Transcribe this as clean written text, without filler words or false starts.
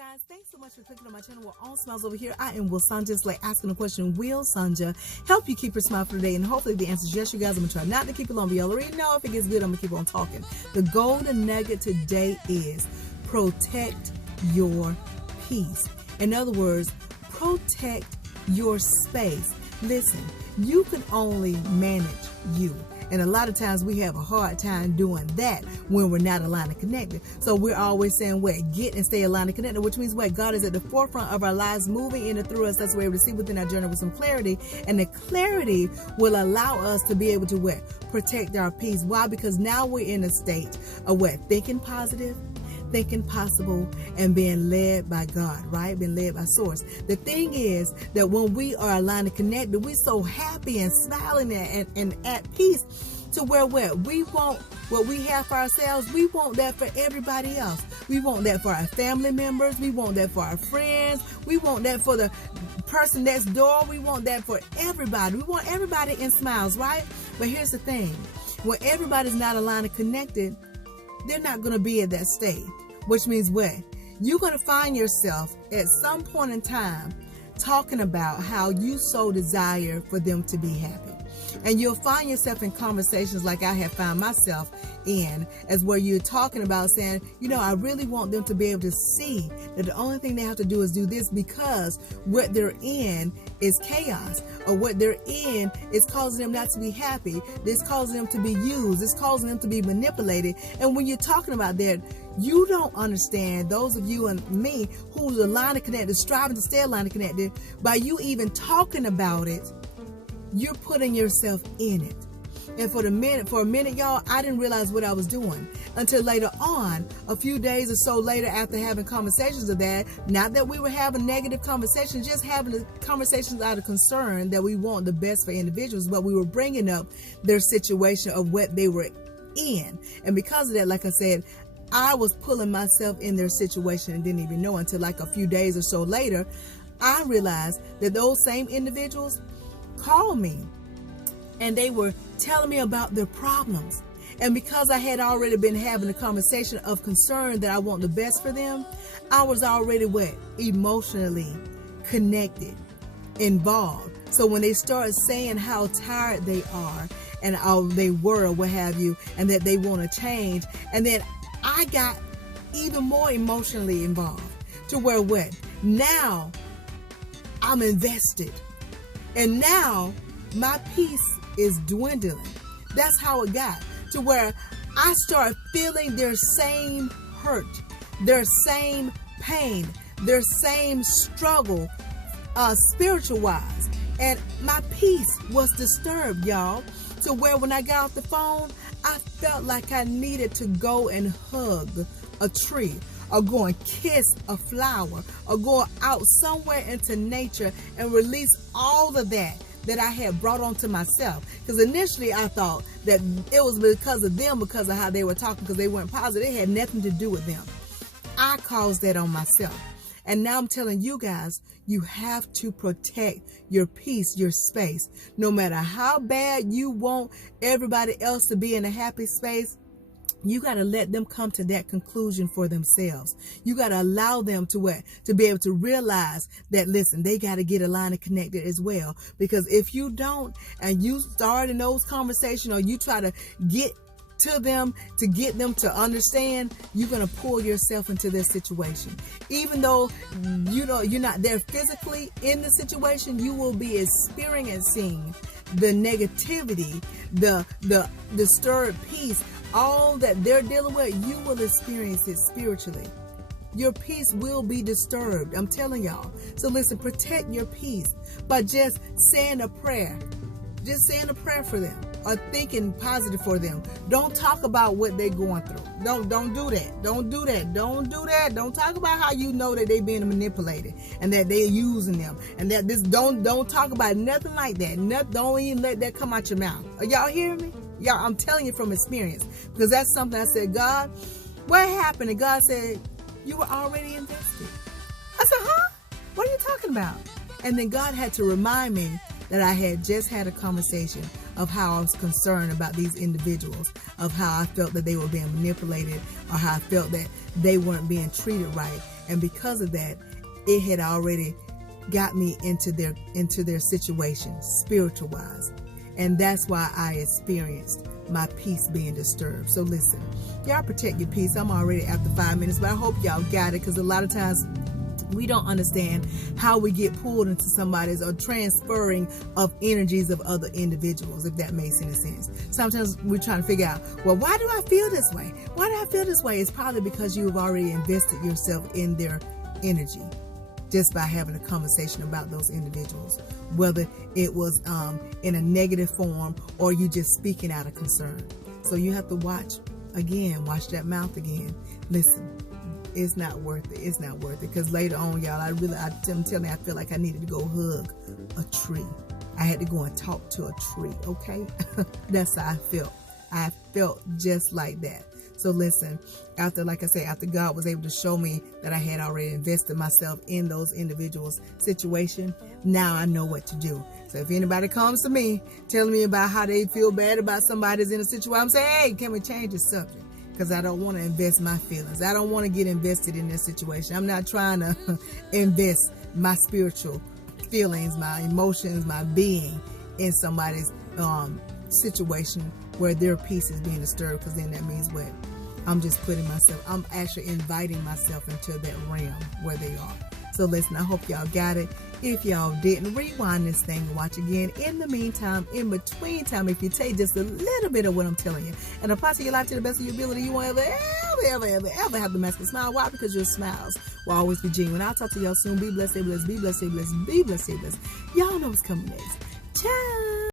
guys, thanks so much for clicking on my channel. We're all Smiles Over Here. I am Will Sanja, like asking a question. Will Sanja help you keep your smile for the day? And hopefully the answer is yes, you guys. I'm going to try not to keep it long, but y'all already know if it gets good, I'm going to keep on talking. The golden nugget today is protect your peace. In other words, protect your space. Listen, you can only manage you. And a lot of times we have a hard time doing that when we're not aligned and connected. So we're always saying, what? Get and stay aligned and connected, which means what? God is at the forefront of our lives, moving in and through us. That's where we receive within our journey with some clarity. And the clarity will allow us to be able to what? Protect our peace. Why? Because now we're in a state of what? Thinking positive, thinking possible, and being led by God, right? Being led by source. The thing is that when we are aligned and connected, we're so happy and smiling and at peace to where we want what we have for ourselves. We want that for everybody else. We want that for our family members. We want that for our friends. We want that for the person next door. We want that for everybody. We want everybody in smiles, right? But here's the thing. When everybody's not aligned and connected, they're not going to be at that state. Which means what? You're going to find yourself at some point in time talking about how you so desire for them to be happy. And you'll find yourself in conversations like I have found myself in, as where you're talking about saying, you know, I really want them to be able to see that the only thing they have to do is do this, because what they're in is chaos, or what they're in is causing them not to be happy. It's causing them to be used. It's causing them to be manipulated. And when you're talking about that, you don't understand, those of you and me who's aligned and connected, striving to stay aligned and connected, by you even talking about it, you're putting yourself in it. And for a minute, y'all, I didn't realize what I was doing until later on, a few days or so later, after having conversations of that. Not that we were having negative conversations, just having conversations out of concern that we want the best for individuals, but we were bringing up their situation of what they were in. And because of that, like I said, I was pulling myself in their situation and didn't even know until like a few days or so later, I realized that those same individuals called me and they were telling me about their problems. And because I had already been having a conversation of concern that I want the best for them, I was already what? Emotionally connected, involved. So when they started saying how tired they are and how they were or what have you, and that they want to change, and then I got even more emotionally involved to where what? Now I'm invested. And now my peace is dwindling. That's how it got to where I started feeling their same hurt, their same pain, their same struggle, spiritual wise. And my peace was disturbed, y'all, to where when I got off the phone, I felt like I needed to go and hug a tree, or go and kiss a flower, or go out somewhere into nature and release all of that I had brought onto myself. Because initially I thought that it was because of them, because of how they were talking, because they weren't positive. It had nothing to do with them. I caused that on myself. And now I'm telling you guys, you have to protect your peace, your space. No matter how bad you want everybody else to be in a happy space, you got to let them come to that conclusion for themselves. You got to allow them to what? To be able to realize that, listen, they got to get aligned and connected as well. Because if you don't, and you start in those conversations, or you try to get to them to get them to understand, you're going to pull yourself into this situation. Even though you're not there physically in the situation, you will be experiencing the negativity, the disturbed peace, all that they're dealing with. You will experience it spiritually. Your peace will be disturbed. I'm telling y'all. So listen, protect your peace by just saying a prayer. Just saying a prayer for them, or thinking positive for them. Don't talk about what they're going through. Don't do that. Don't do that. Don't do that. Don't talk about how you know that they're being manipulated and that they're using them, and that this don't talk about nothing like that. Don't even let that come out your mouth. Are y'all hearing me? Y'all, I'm telling you from experience, because that's something I said, God, what happened? And God said, you were already invested. I said, huh? What are you talking about? And then God had to remind me that I had just had a conversation of how I was concerned about these individuals, of how I felt that they were being manipulated, or how I felt that they weren't being treated right. And because of that, it had already got me into their situation, spiritual wise. And that's why I experienced my peace being disturbed. So listen, y'all protect your peace. I'm already after 5 minutes, but I hope y'all got it, because a lot of times we don't understand how we get pulled into somebody's or transferring of energies of other individuals, if that makes any sense. Sometimes we're trying to figure out, well, why do I feel this way? Why do I feel this way? It's probably because you've already invested yourself in their energy just by having a conversation about those individuals, whether it was in a negative form or you just speaking out of concern. So you have to watch that mouth again. Listen, it's not worth it. It's not worth it, because later on, y'all, I'm telling you, I feel like I needed to go hug a tree. I had to go and talk to a tree, okay? That's how I felt. I felt just like that. So listen, after God was able to show me that I had already invested myself in those individuals' situation, now I know what to do. So if anybody comes to me telling me about how they feel bad about somebody's in a situation, I'm saying, hey, can we change the subject? Because I don't want to invest my feelings. I don't want to get invested in this situation. I'm not trying to invest my spiritual feelings, my emotions, my being in somebody's situation where their peace is being disturbed, because then that means what? I'm actually inviting myself into that realm where they are. So listen, I hope y'all got it. If y'all didn't, rewind this thing and watch again. In the meantime, in between time, if you take just a little bit of what I'm telling you and apply to your life to the best of your ability, you won't ever have the masculine smile. Why? Because your smiles will always be genuine. I'll talk to y'all soon. Be blessed, stay blessed, be blessed, stay blessed, be blessed, stay blessed. Y'all know what's coming next. Ciao.